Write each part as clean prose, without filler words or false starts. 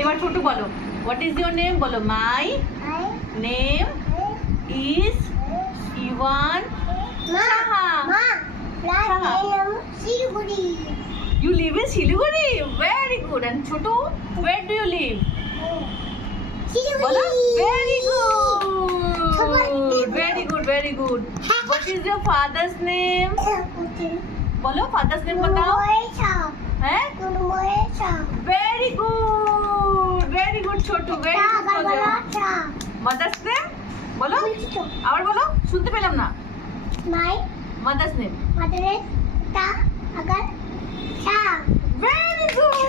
এবার ছোট বলো, হোয়াট ইজ ইউর নেম? বলো, my name is Ivan Saha. You live in Siliguri? Very good. And Chotu, where do you live? Bola? Very good. Very good, very good. What is your father's name? Bolo, father's name batao. Eh? Very good. Very good, Chotu. Very good. Mother's name? Bolo? আবার বলো, শুনতে পেলাম না। My Mother's name? mother is agar Very good,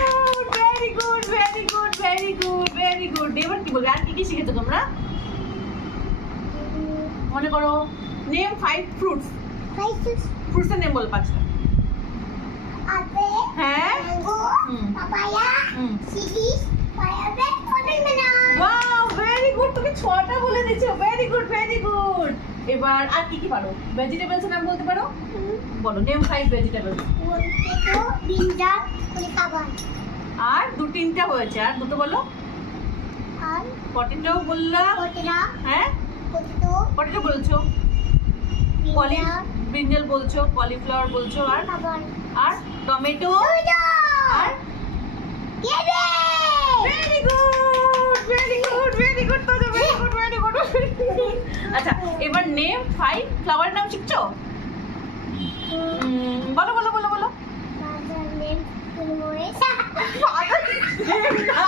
very good, very good, very good, very good. এবার কি বলবে? আর কি কি শিখেছো তোমরা? মনে করো, name 5 fruits. Fruits এর নেম বলো 5টা। apple, হ্যাঁ? mango, papaya, kiwi, pineapple, watermelon. Wow, very good. তুমি 6টা বলে দিয়েছো। Very good, very good. এবার আর কি কি পারো? ভেজিটেবলস এর নাম বলতে পারো? বলো, name 5 vegetables. Potato, brinjal, cauliflower. আর 2-3টা হয়েছে, আর দুটো বলো। আর পটেটো বললা? potato, হ্যাঁ? potato, পটেটো বলছো, brinjal, ব্রিঞ্জাল বলছো, কলিফ্লাওয়ার বলছো, আর cauliflower. আর টমেটো আর Kiwi. Very good, very good, very good, তো ভেরি গুড, ভেরি গুড। আচ্ছা, এবার নেম 5 ফ্লাওয়ারের নাম শিখছো? বলো বলো বলো বলো। Father name Kulmoesa. Father name না।